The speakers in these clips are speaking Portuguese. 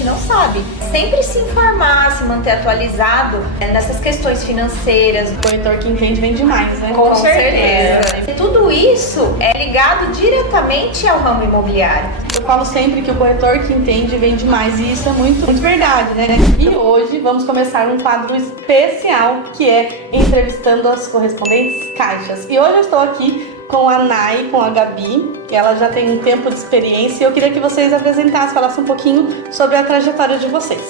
gente não sabe. Sempre se informar, se manter atualizado nessas questões financeiras. O corretor que entende vende mais, né? Com certeza. E tudo isso é ligado diretamente ao ramo imobiliário. Eu falo sempre que o corretor que entende vende mais, e isso é muito verdade, né? E hoje vamos começar um quadro especial que é entrevistando as correspondentes caixas. E hoje eu estou aqui com a Nay, com a Gabi, que ela já tem um tempo de experiência, e eu queria que vocês apresentassem, falassem um pouquinho sobre a trajetória de vocês.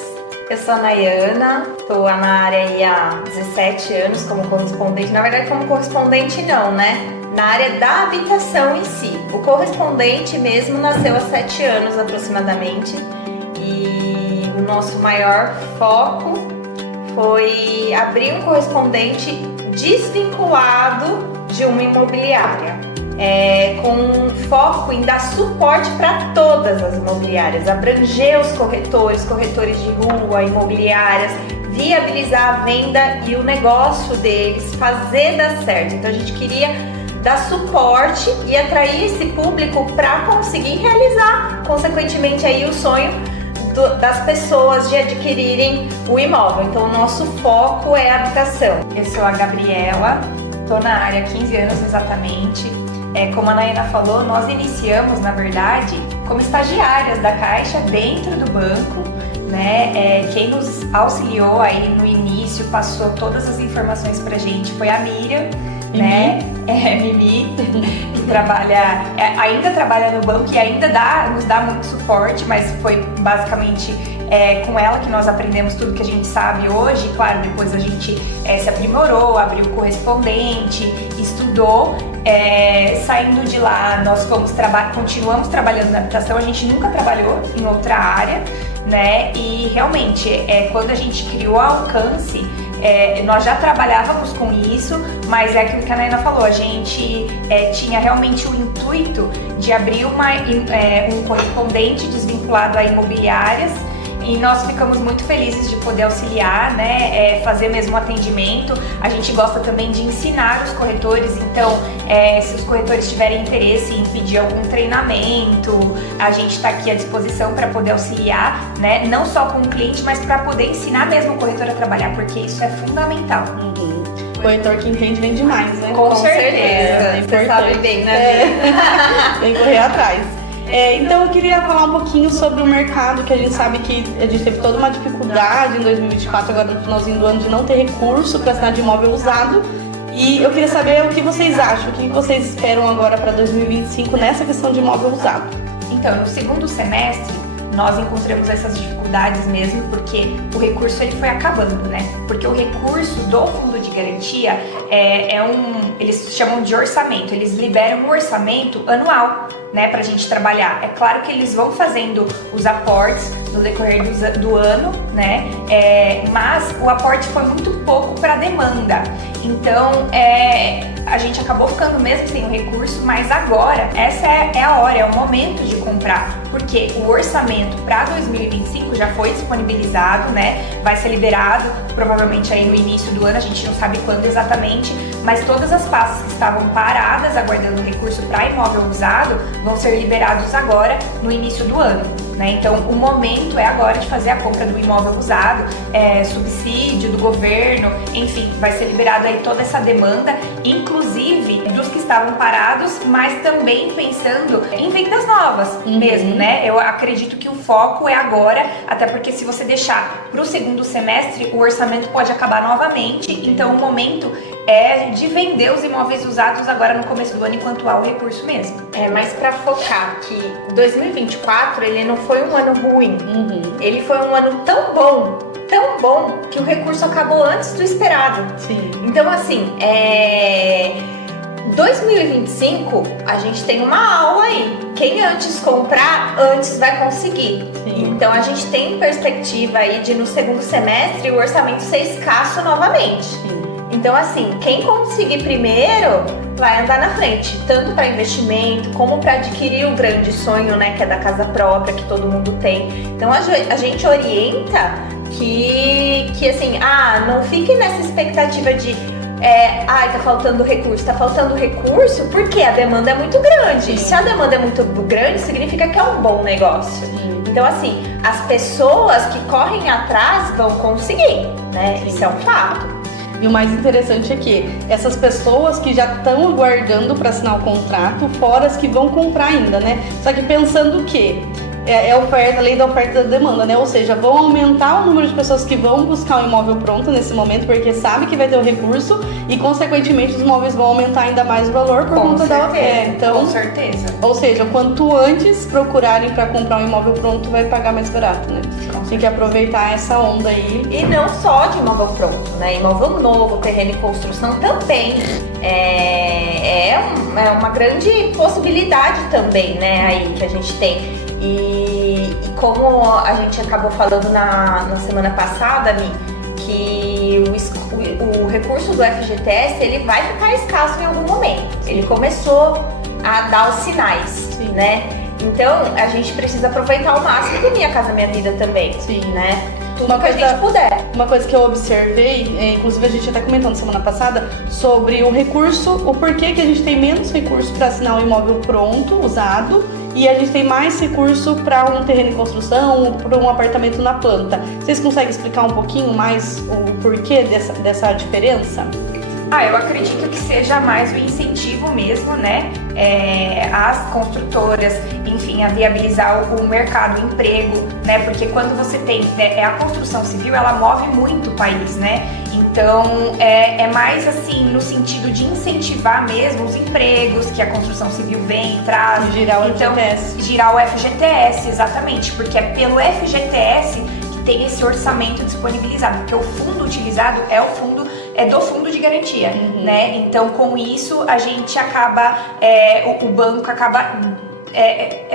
Eu sou a Nayana, estou na área aí há 17 anos como correspondente. Na verdade, como correspondente não, né? Na área da habitação em si. O correspondente mesmo nasceu há 7 anos aproximadamente. E o nosso maior foco foi abrir um correspondente desvinculado de uma imobiliária, com foco em dar suporte para todas as imobiliárias, abranger os corretores de rua, imobiliárias, viabilizar a venda e o negócio deles, fazer dar certo. Então a gente queria dar suporte e atrair esse público para conseguir realizar, consequentemente, aí o sonho das pessoas de adquirirem o imóvel. Então o nosso foco é a habitação. Eu sou a Gabriela, estou na área há 15 anos exatamente. Como a Nayana falou, nós iniciamos, na verdade, como estagiárias da Caixa dentro do banco, né? Quem nos auxiliou aí no início, passou todas as informações pra gente, foi a Miriam, né? Mimi, que trabalha, ainda trabalha no banco e ainda nos dá muito suporte, mas foi basicamente com ela que nós aprendemos tudo que a gente sabe hoje. Claro, depois a gente se aprimorou, abriu correspondente, estudou. Saindo de lá, nós continuamos trabalhando na habitação, a gente nunca trabalhou em outra área, né? E realmente, quando a gente criou a Alcance, nós já trabalhávamos com isso, mas é aquilo que a Nayana falou, a gente tinha realmente o intuito de abrir um correspondente desvinculado a imobiliárias. E nós ficamos muito felizes de poder auxiliar, né, fazer mesmo o atendimento. A gente gosta também de ensinar os corretores, então se os corretores tiverem interesse em pedir algum treinamento, a gente está aqui à disposição para poder auxiliar, né, não só com o cliente, mas para poder ensinar mesmo o corretor a trabalhar, porque isso é fundamental. O corretor que entende vende mais, né? Com certeza. Você sabe bem, né? Tem que correr atrás. Então eu queria falar um pouquinho sobre o mercado, que a gente sabe que a gente teve toda uma dificuldade em 2024, agora no finalzinho do ano, de não ter recurso para assinar de imóvel usado. E eu queria saber o que vocês acham, o que vocês esperam agora para 2025 nessa questão de imóvel usado. Então, no segundo semestre, nós encontramos essas dificuldades mesmo, porque o recurso ele foi acabando, né? Porque o recurso do fundo de garantia eles chamam de orçamento, eles liberam um orçamento anual, né, pra gente trabalhar. É claro que eles vão fazendo os aportes no decorrer do ano, né, mas o aporte foi muito pouco para demanda. Então, a gente acabou ficando mesmo sem o recurso, mas agora, essa é a hora, é o momento de comprar, porque o orçamento para 2025 já foi disponibilizado, né, vai ser liberado provavelmente aí no início do ano, a gente não sabe quando exatamente, mas todas as pastas que estavam paradas aguardando recurso para imóvel usado vão ser liberados agora no início do ano, né? Então o momento é agora de fazer a compra do imóvel usado, subsídio do governo, enfim, vai ser liberado aí toda essa demanda, inclusive dos que estavam parados, mas também pensando em vendas novas mesmo, né? Eu acredito que o foco é agora, até porque se você deixar para o segundo semestre, o orçamento pode acabar novamente, então o momento é de vender os imóveis usados agora no começo do ano, enquanto há o recurso mesmo. Mas para focar que 2024 ele não foi um ano ruim, ele foi um ano tão bom, que o recurso acabou antes do esperado. Sim. Então assim, 2025 a gente tem uma aula aí. Quem antes comprar, antes vai conseguir. Sim. Então a gente tem perspectiva aí de no segundo semestre o orçamento ser escasso novamente. Sim. Então assim, quem conseguir primeiro vai andar na frente, tanto para investimento como para adquirir o grande sonho, né, que é da casa própria, que todo mundo tem. Então a gente orienta que assim, não fique nessa expectativa de tá faltando recurso. Tá faltando recurso porque a demanda é muito grande. Sim. Se a demanda é muito grande, significa que é um bom negócio. Então, assim, as pessoas que correm atrás vão conseguir, né? Sim. Isso é um fato. E o mais interessante é que essas pessoas que já estão aguardando para assinar o contrato, fora as que vão comprar ainda, né? Só que pensando que a lei da oferta e da demanda, né? Ou seja, vão aumentar o número de pessoas que vão buscar um imóvel pronto nesse momento, porque sabe que vai ter o recurso e, consequentemente, os imóveis vão aumentar ainda mais o valor por conta da oferta. Então, com certeza. Ou seja, quanto antes procurarem para comprar um imóvel pronto, vai pagar mais barato, né? Tem que aproveitar essa onda aí. E não só de imóvel pronto, né? Imóvel novo, terreno em construção também é uma grande possibilidade também, né? Aí que a gente tem. E como a gente acabou falando na semana passada, Mi, que o recurso do FGTS ele vai ficar escasso em algum momento. Ele começou a dar os sinais, né? Então a gente precisa aproveitar ao máximo do Minha Casa Minha Vida também, né? Tudo que a gente puder. Uma coisa que eu observei, inclusive a gente até comentou na semana passada, sobre o recurso, o porquê que a gente tem menos recurso para assinar um imóvel pronto, usado, e a gente tem mais recurso para um terreno em construção, para um apartamento na planta. Vocês conseguem explicar um pouquinho mais o porquê dessa diferença? Eu acredito que seja mais o incentivo mesmo, né? As construtoras, enfim, a viabilizar o mercado, o emprego, né? Porque quando você tem a construção civil, ela move muito o país, né? Então, é mais assim, no sentido de incentivar mesmo os empregos que a construção civil vem e traz. E girar o FGTS. Girar o FGTS, exatamente, porque é pelo FGTS que tem esse orçamento disponibilizado, porque o fundo utilizado é do fundo de garantia, né? Então, com isso, a gente acaba, o banco acaba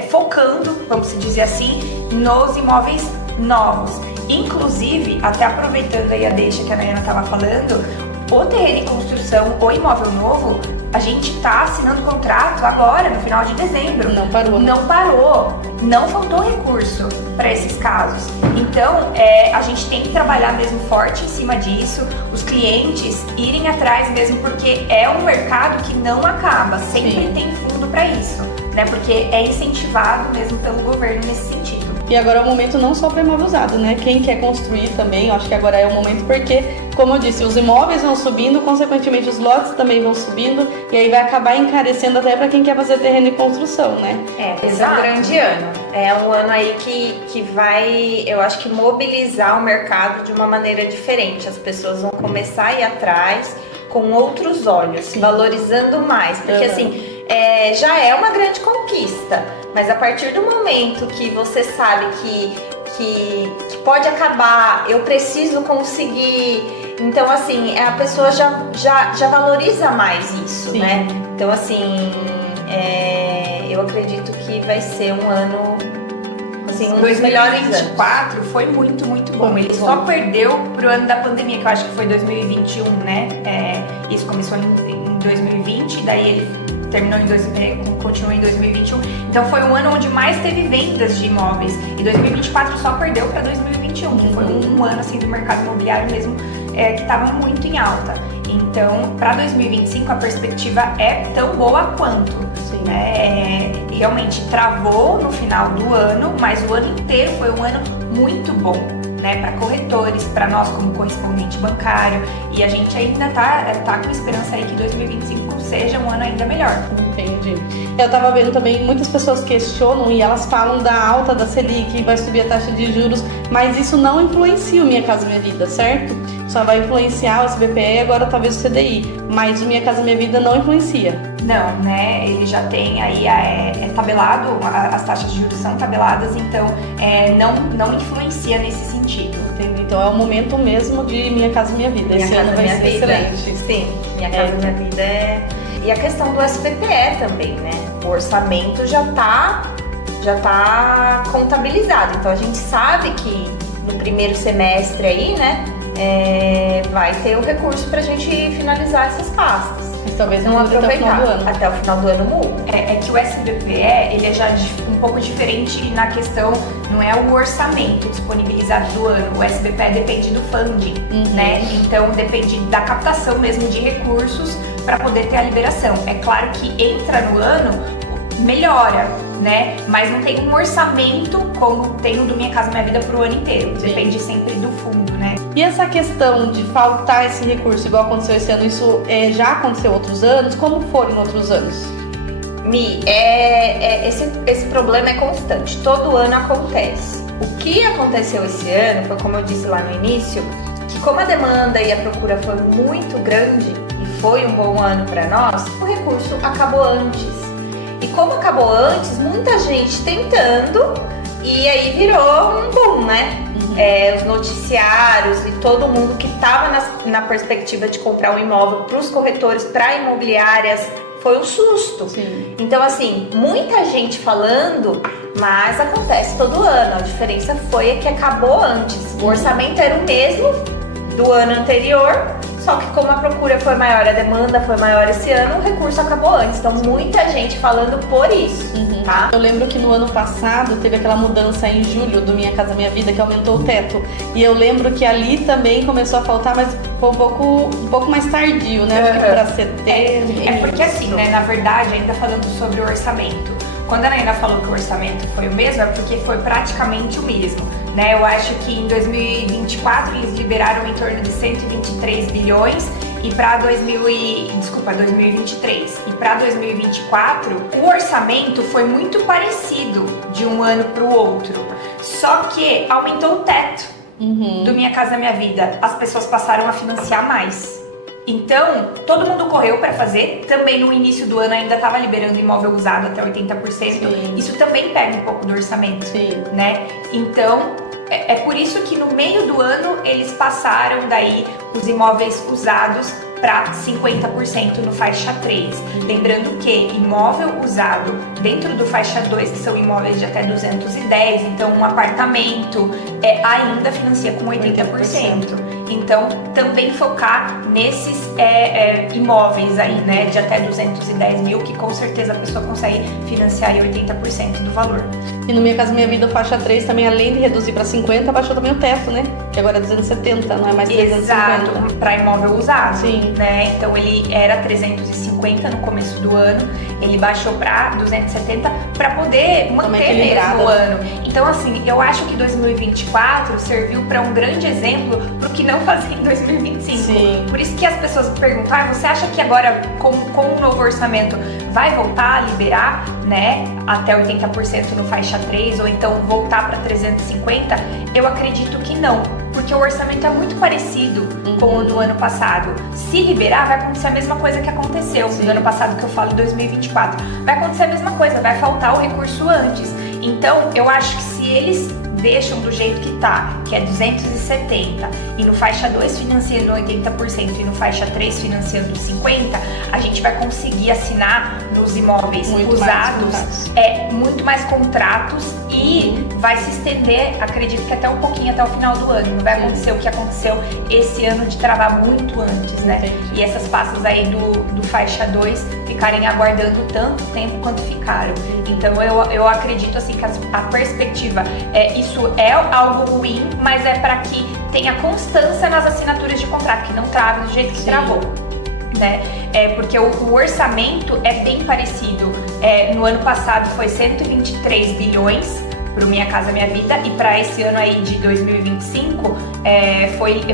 focando, vamos dizer assim, nos imóveis novos. Inclusive, até aproveitando aí a deixa que a Nayana estava falando, o terreno em construção, o imóvel novo, a gente está assinando contrato agora, no final de dezembro. Não parou. Não parou. Não faltou recurso para esses casos. Então, a gente tem que trabalhar mesmo forte em cima disso, os clientes irem atrás mesmo, porque é um mercado que não acaba, sempre tem fundo para isso, né? Porque é incentivado mesmo pelo governo nesse sentido. E agora é o momento não só para imóvel usado, né? Quem quer construir também, eu acho que agora é o momento porque, como eu disse, os imóveis vão subindo, consequentemente os lotes também vão subindo, e aí vai acabar encarecendo até para quem quer fazer terreno em construção, né? Esse é um grande ano. É um ano aí que vai, eu acho que mobilizar o mercado de uma maneira diferente. As pessoas vão começar a ir atrás com outros olhos, valorizando mais, porque assim, já é uma grande conquista, mas a partir do momento que você sabe que pode acabar, eu preciso conseguir, então assim, a pessoa já valoriza mais isso, né? Então assim, eu acredito que vai ser um ano, assim, um dos melhores anos. 2024 foi muito, muito bom. Ele só perdeu pro ano da pandemia, que eu acho que foi 2021, né? Isso começou em 2020, daí ele terminou continuou em 2021. Então foi um ano onde mais teve vendas de imóveis. E 2024 só perdeu para 2021, que foi um ano assim do mercado imobiliário mesmo que estava muito em alta. Então, para 2025 a perspectiva é tão boa quanto. Né? Realmente travou no final do ano, mas o ano inteiro foi um ano muito bom, né? Para corretores, para nós como correspondente bancário, e a gente ainda tá com esperança aí que 2025 seja um ano ainda melhor. Entendi. Eu tava vendo também, muitas pessoas questionam e elas falam da alta da Selic, vai subir a taxa de juros, mas isso não influencia o Minha Casa Minha Vida, certo? Só vai influenciar o SBPE e agora talvez o CDI, mas o Minha Casa Minha Vida não influencia. Não, né? Ele já tem aí, tabelado, as taxas de juros são tabeladas, então não influencia nesse sentido. Entendi. Então é o momento mesmo de Minha Casa Minha Vida. Esse ano vai ser excelente. Sim, Minha Casa Minha Vida E a questão do SBPE também, né? O orçamento já tá contabilizado, então a gente sabe que no primeiro semestre aí, né, vai ter o recurso pra gente finalizar essas pastas. Mas talvez não não dure até o final aproveitar. do ano. Até o final do ano muda. É que o SBPE, ele é já um pouco diferente na questão, não é o orçamento disponibilizado do ano. O SBPE depende do funding, né? Então depende da captação mesmo de recursos para poder ter a liberação. É claro que entra no ano, melhora, né? Mas não tem um orçamento como tem o do Minha Casa Minha Vida pro ano inteiro. Depende sempre do fundo, né? E essa questão de faltar esse recurso, igual aconteceu esse ano, isso já aconteceu outros anos? Como foram em outros anos? Mi, esse problema é constante, todo ano acontece. O que aconteceu esse ano foi, como eu disse lá no início, que como a demanda e a procura foi muito grande e foi um bom ano para nós, o recurso acabou antes. E como acabou antes, muita gente tentando e aí virou um boom, né? Os noticiários e todo mundo que estava na perspectiva de comprar um imóvel para os corretores, para imobiliárias, foi um susto. Sim. Então, assim, muita gente falando, mas acontece todo ano. A diferença foi que acabou antes. O orçamento era o mesmo do ano anterior, só que como a procura foi maior, a demanda foi maior esse ano, o recurso acabou antes. Então, muita gente falando por isso, tá? Eu lembro que no ano passado teve aquela mudança em julho do Minha Casa Minha Vida, que aumentou o teto. E eu lembro que ali também começou a faltar, mas foi um pouco mais tardio, né? Acho que para setembro. É porque assim, né? Na verdade, ainda falando sobre o orçamento. Quando a Naina falou que o orçamento foi o mesmo, é porque foi praticamente o mesmo, né? Eu acho que em 2024 eles liberaram em torno de 123 bilhões e para 2023 e para 2024 o orçamento foi muito parecido de um ano para o outro, só que aumentou o teto do Minha Casa Minha Vida, as pessoas passaram a financiar mais. Então, todo mundo correu para fazer. Também no início do ano ainda estava liberando imóvel usado até 80%. Sim. Isso também pega um pouco do orçamento, né? Então, é por isso que no meio do ano eles passaram daí os imóveis usados para 50% no faixa 3. Lembrando que imóvel usado dentro do faixa 2, que são imóveis de até 210, então um apartamento ainda financia com 80%. Então, também focar nesses imóveis aí, né, de até 210 mil, que com certeza a pessoa consegue financiar aí 80% do valor. E no Minha Casa Minha Vida, faixa 3 também, além de reduzir para 50, baixou também o teto, né? Que agora é 270, não é mais 350. Exato, para imóvel usado. Sim. Né? Então ele era 350 no começo do ano, ele baixou para 270 para poder manter mesmo o ano. Então assim, eu acho que 2024 serviu para um grande exemplo pro que não fazer em 2025. Sim. Por isso que as pessoas perguntam, você acha que agora com o novo orçamento vai voltar a liberar, né, até 80% no faixa 3 ou então voltar para 350? Eu acredito que não, porque o orçamento é muito parecido com o do ano passado. Se liberar, vai acontecer a mesma coisa que aconteceu no ano passado, que eu falo em 2024. Vai acontecer a mesma coisa, vai faltar o recurso antes. Então, eu acho que se eles deixam do jeito que tá, que é 270, e no faixa 2 financiando 80% e no faixa 3 financiando 50%, a gente vai conseguir assinar nos imóveis usados muito mais contratos e vai se estender, acredito que até um pouquinho até o final do ano. Não vai acontecer o que aconteceu esse ano de travar muito antes, né? E essas passas aí do faixa 2 ficarem aguardando tanto tempo quanto ficaram. Então eu acredito assim que a perspectiva isso é algo ruim, mas é para que tenha constância nas assinaturas de contrato, que não trave do jeito que travou. Né? Porque o orçamento é bem parecido. No ano passado foi 123 bilhões para o Minha Casa Minha Vida e para esse ano aí de 2025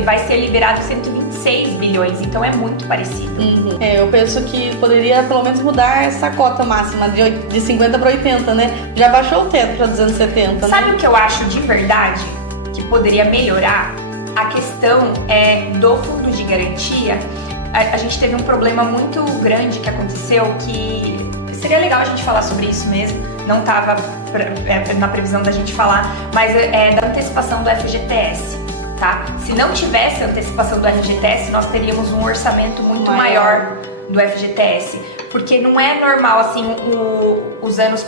vai ser liberado 126 bilhões, então é muito parecido. Eu penso que poderia pelo menos mudar essa cota máxima de 50 para 80, né? Já baixou o teto para 270. Sabe o que eu acho de verdade que poderia melhorar? A questão do fundo de garantia. A gente teve um problema muito grande que aconteceu, que seria legal a gente falar sobre isso mesmo, não estava na previsão da gente falar, mas da antecipação do FGTS, tá? Se não tivesse a antecipação do FGTS, nós teríamos um orçamento muito maior do FGTS, porque não é normal assim os anos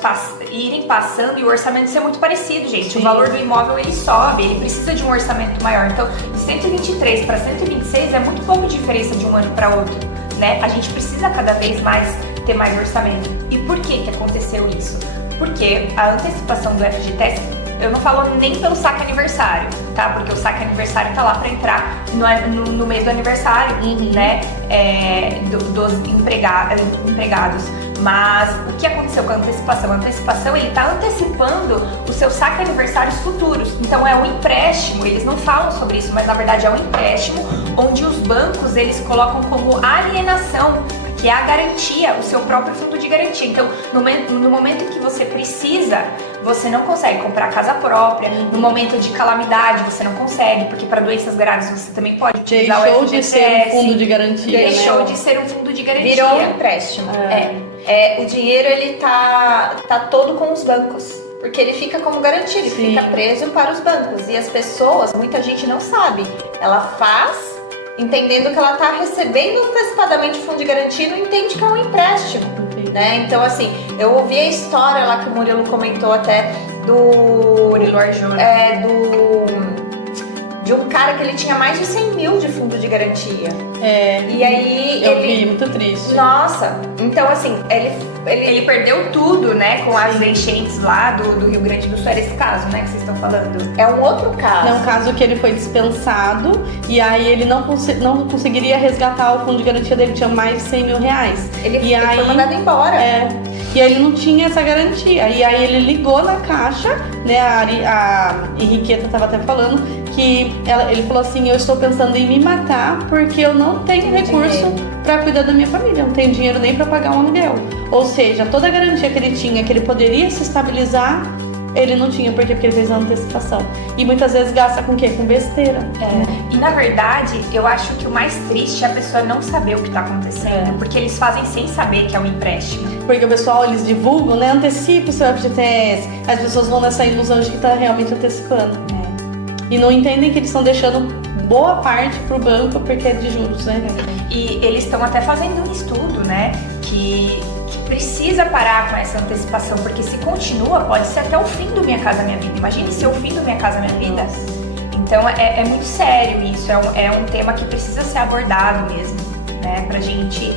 irem passando e o orçamento ser muito parecido, gente. Sim. O valor do imóvel ele sobe, ele precisa de um orçamento maior. Então, de 123 para 126 é muito pouco diferença de um ano para outro, né? A gente precisa cada vez mais ter mais orçamento. E por que aconteceu isso? Porque a antecipação do FGTS, eu não falo nem pelo saque aniversário, tá? Porque o saque aniversário tá lá para entrar no mês do aniversário, né? Dos empregados. Mas o que aconteceu com a antecipação? A antecipação, ele tá antecipando os seus saque aniversários futuros. Então é um empréstimo, eles não falam sobre isso, mas na verdade é um empréstimo onde os bancos, eles colocam como alienação, que é a garantia, o seu próprio fundo de garantia. Então, no momento em que você precisa, você não consegue comprar casa própria. No momento de calamidade, você não consegue, porque para doenças graves você também pode utilizar o FGTS. Deixou de ser um fundo de garantia, Deixou de ser um fundo de garantia. Virou um empréstimo. O dinheiro, ele tá todo com os bancos. Porque ele fica como garantia, ele fica preso para os bancos. E as pessoas, muita gente não sabe. Ela faz entendendo que ela está recebendo antecipadamente o fundo de garantia e não entende que é um empréstimo, né? Então, assim, eu ouvi a história lá que o Murilo comentou até do... Murilo Arjona. De um cara que ele tinha mais de 100 mil de fundo de garantia. E aí eu vi, muito triste. Nossa, então assim, ele perdeu tudo, né, com as enchentes lá do Rio Grande do Sul. Era esse caso, né, que vocês estão falando? É um outro caso. É um caso que ele foi dispensado e aí ele não conseguiria resgatar o fundo de garantia dele, tinha mais de 100 mil reais. Ele foi mandado embora. E aí ele não tinha essa garantia. E aí ele ligou na Caixa, né, a Henriqueta estava até falando, que ele falou assim, eu estou pensando em me matar porque eu não tenho recurso para cuidar da minha família, eu não tenho dinheiro nem para pagar um aluguel. Ou seja, toda a garantia que ele tinha, que ele poderia se estabilizar, ele não tinha. Por quê? Porque ele fez a antecipação. E muitas vezes gasta com o quê? Com besteira. E na verdade, eu acho que o mais triste é a pessoa não saber o que está acontecendo, porque eles fazem sem saber que é um empréstimo. Porque o pessoal, eles divulgam, né? Antecipe o seu FGTS. As pessoas vão nessa ilusão de que está realmente antecipando. E não entendem que eles estão deixando boa parte pro banco porque é de juros, né? E eles estão até fazendo um estudo, né? Que precisa parar com essa antecipação, porque se continua, pode ser até o fim do Minha Casa Minha Vida. Imagine se é o fim do Minha Casa Minha Vida. Então é muito sério isso, é um tema que precisa ser abordado mesmo, né? Pra gente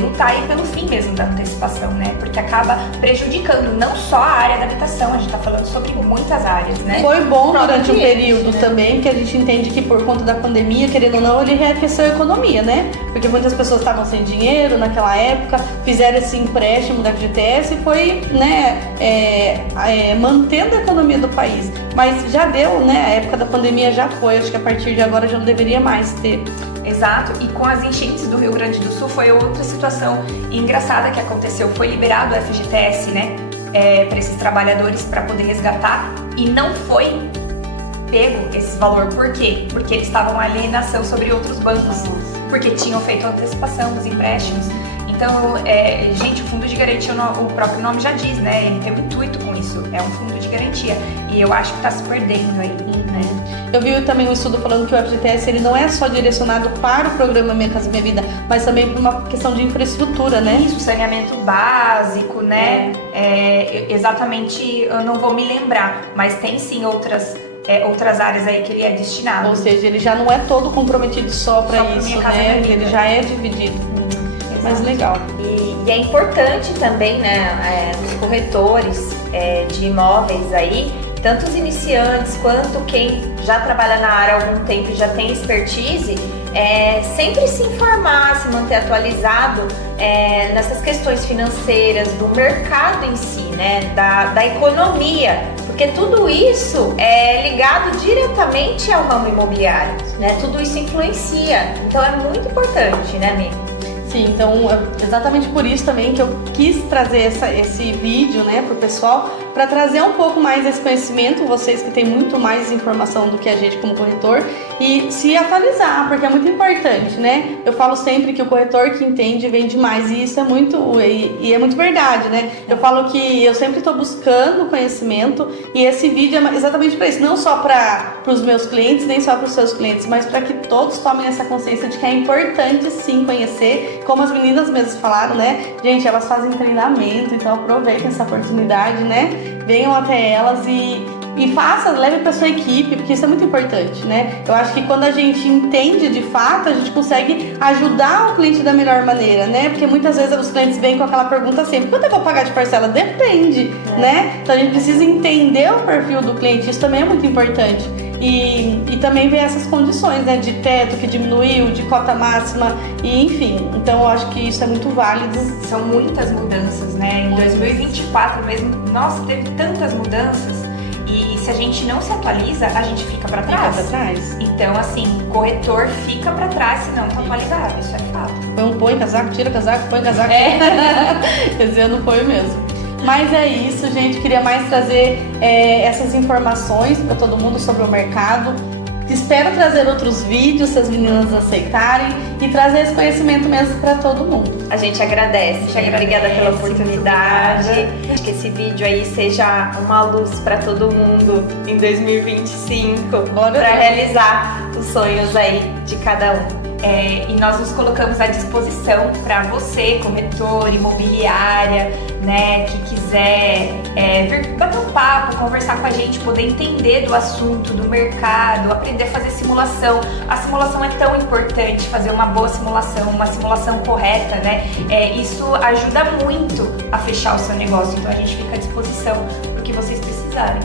lutar aí pelo fim mesmo da antecipação, né? Porque acaba prejudicando não só a área da habitação, a gente tá falando sobre muitas áreas, né? Foi bom durante um período também, que a gente entende que por conta da pandemia, querendo ou não, ele reaqueceu a economia, né? Porque muitas pessoas estavam sem dinheiro naquela época, fizeram esse empréstimo da FGTS e foi, né, mantendo a economia do país. Mas já deu, né? A época da pandemia já foi, acho que a partir de agora já não deveria mais ter. Exato, e com as enchentes do Rio Grande do Sul foi outra situação engraçada que aconteceu. Foi liberado o FGTS, né, para esses trabalhadores para poder resgatar e não foi pego esse valor. Por quê? Porque eles estavam em alienação sobre outros bancos, porque tinham feito a antecipação dos empréstimos. Então, gente, o fundo de garantia, o próprio nome já diz, né? Ele tem um intuito com isso, é um fundo de garantia. E eu acho que está se perdendo aí, né? Eu vi também um estudo falando que o FGTS ele não é só direcionado para o programa Minha Casa Minha Vida, mas também para uma questão de infraestrutura, né? Isso, saneamento básico, né? Exatamente, eu não vou me lembrar, mas tem sim outras áreas aí que ele é destinado. Ou seja, ele já não é todo comprometido só para isso, né? Ele já é dividido. Mas legal. E é importante também, né, os corretores de imóveis aí, tanto os iniciantes quanto quem já trabalha na área há algum tempo e já tem expertise, sempre se informar, se manter atualizado nessas questões financeiras, do mercado em si, né, da economia, porque tudo isso é ligado diretamente ao ramo imobiliário, né, tudo isso influencia, então é muito importante, né, Mi? Sim, então exatamente por isso também que eu quis trazer esse vídeo, né, pro pessoal, para trazer um pouco mais esse conhecimento, vocês que têm muito mais informação do que a gente como corretor, e se atualizar, porque é muito importante, né? Eu falo sempre que o corretor que entende vende mais, e isso é muito, e é muito verdade, né? Eu falo que eu sempre estou buscando conhecimento, e esse vídeo é exatamente para isso, não só para os meus clientes, nem só para os seus clientes, mas para que todos tomem essa consciência de que é importante sim conhecer, como as meninas mesmas falaram, né? Gente, elas fazem treinamento, então aproveitem essa oportunidade, né? Venham até elas e E faça, leve para sua equipe, porque isso é muito importante, né? Eu acho que quando a gente entende de fato, a gente consegue ajudar o cliente da melhor maneira, né? Porque muitas vezes os clientes vêm com aquela pergunta sempre: quanto eu vou pagar de parcela? Depende, né? Então a gente precisa entender o perfil do cliente, isso também é muito importante. E também ver essas condições, né? De teto que diminuiu, de cota máxima, e enfim. Então eu acho que isso é muito válido. São muitas mudanças, né? Em 2024 mesmo, nossa, teve tantas mudanças. E se a gente não se atualiza, a gente fica para trás. Fica pra trás. Então, assim, corretor fica para trás se não tá atualizado, isso é fato. Põe casaco, tira casaco, põe casaco. Esse ano foi mesmo. Mas é isso, gente. Queria mais trazer essas informações para todo mundo sobre o mercado. Espero trazer outros vídeos, se as meninas aceitarem, e trazer esse conhecimento mesmo para todo mundo. A gente agradece. Obrigada pela oportunidade. Acho que esse vídeo aí seja uma luz para todo mundo em 2025, para realizar os sonhos aí de cada um. E nós nos colocamos à disposição para você, corretor, imobiliária, né, que quiser vir bater um papo, conversar com a gente, poder entender do assunto, do mercado, aprender a fazer simulação. A simulação é tão importante, fazer uma boa simulação, uma simulação correta, né? Isso ajuda muito a fechar o seu negócio, então a gente fica à disposição para o que vocês precisarem.